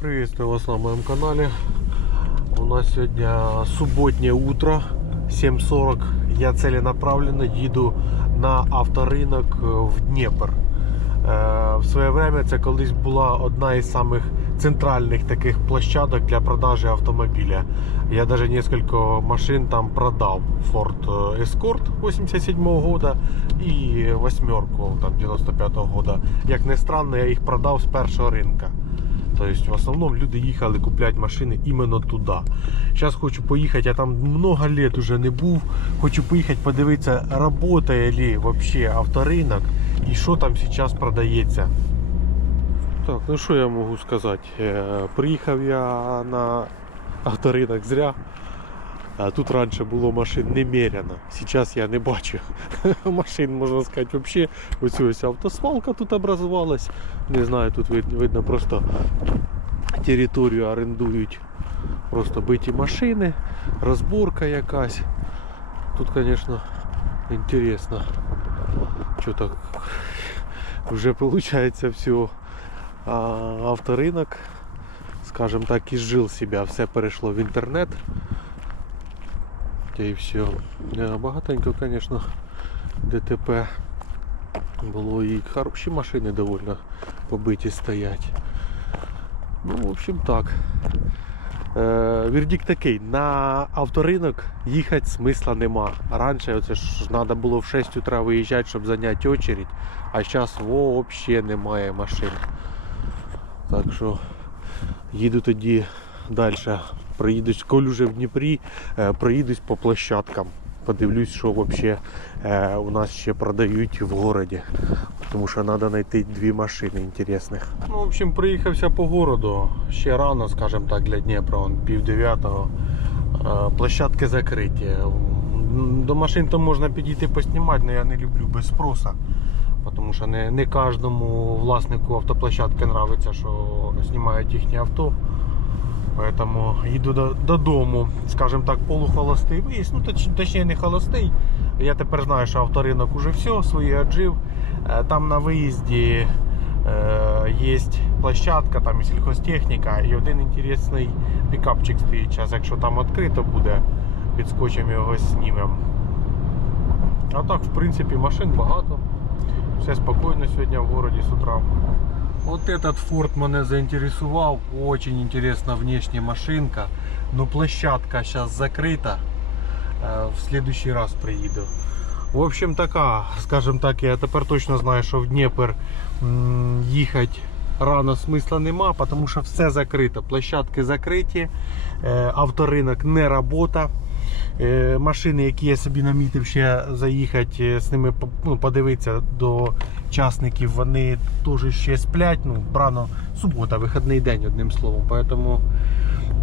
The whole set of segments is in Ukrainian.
Приветствую вас на моем канале. У нас сегодня субботнее утро, 7.40. Я целенаправленно їду на авторинок е, в Дніпр. Е, В своє время це колись була одна із самих центральних таких площадок для продажі автомобіля. Я даже несколько машин там продав. Ford Escort 87-го года і восьмерку там 95 года. Як не странно, я їх продав з першого ринка. Тобто в основному люди їхали купляти машини іменно туди. Зараз хочу поїхати, я там много лет уже не був. Хочу поїхати подивитися, працює ли вообще авторинок і що там зараз продається. Так, ну що я можу сказати? Е, Приїхав я на авторинок зря. Тут раніше було машин немерено. Зараз я не бачу машин, можна сказати, взагалі. Ось ось автосвалка тут образувалась. Не знаю, тут видно просто територію орендують. Просто биті машини, розборка якась. Тут, звісно, інтересно. Що так вже виходить все. Авторинок, скажем так, изжил себя, все перейшло в інтернет. Та і все. Багатенько, звісно, ДТП було і хороші машини довольно побиті стоять. Ну, в общем так. Е, Вердикт такий, на авторинок їхати смисла нема. Раніше оце ж треба було в 6 утра виїжджати, щоб зайняти очередь, а зараз взагалі немає машин. Так що їду тоді далі. Проїдусь, коли вже в Дніпрі, е, проїдусь по площадкам. Подивлюсь, що взагалі е, у нас ще продають в місті. Тому що треба знайти дві машини інтересних. Ну, в общем, приїхався по городу. Ще рано, скажімо так, для Дніпра, он пів дев'ятого. Е, Площадки закриті. До машин то можна підійти поснімати, але я не люблю без спроса. Тому що не, не кожному власнику автоплощадки подобається, що знімають їхнє авто. Поэтому їду до, додому, скажімо так, полухолостий виїзд. Ну, точ, точніше не холостий. Я тепер знаю, що авторинок уже все, свої отжив. Е, Там на виїзді е, є площадка, там і сільхозтехніка, і один інтересний пікапчик стоїть. Зараз, якщо там відкрито буде, підскочимо його знімемо. А так, в принципі, машин багато. Все спокійно сьогодні в городі з утра. Вот этот Ford мене заинтересовал. Очень интересна внешняя машинка. Но площадка сейчас закрыта. Е, В следующий раз приїду. В общем, така, скажем так, я тепер точно знаю, що в Дніпр їхати рано смисла нема, тому що все закрито. Площадки закриті, е, авторинок не робота. Е, Машини, які я собі намітив ще заїхати е, з ними ну, подивитися до частників, вони теж ще сплять. Ну, рано субота, вихідний день, одним словом. Поэтому,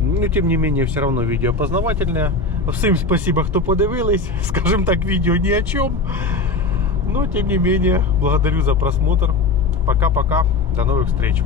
ну, тим не менее, все равно відео познавательне. Всім спасибо, хто подивились. Скажем так, відео ни о чем. Но, тем не менее, благодарю за просмотр. Пока-пока. До новых встреч.